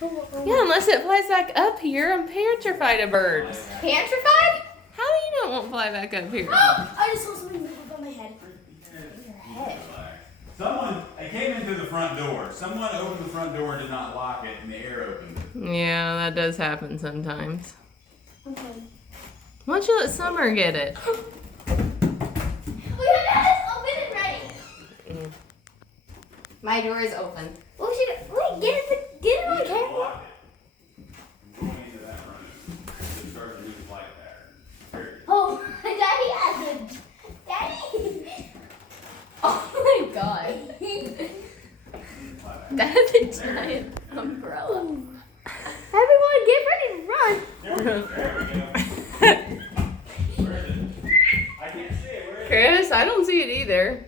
Yeah, unless it flies back up here, I'm petrified of birds. Petrified? How do you know it won't fly back up here? I just saw something move above my head. In your head. I came in through the front door. Someone opened the front door and did not lock it, and the air opened it. Yeah, that does happen sometimes. Okay. Why don't you let Summer get it? Look at that! Open and ready. My door is open. Wait, get it on camera. Lock it. Going into that room. It starts a new flight pattern. Oh, Daddy has it. Daddy. Oh my God. That's a giant umbrella. Everyone, get ready to run. There we go. Where is it? I can't see it. Where is it? Chris, I don't see it either.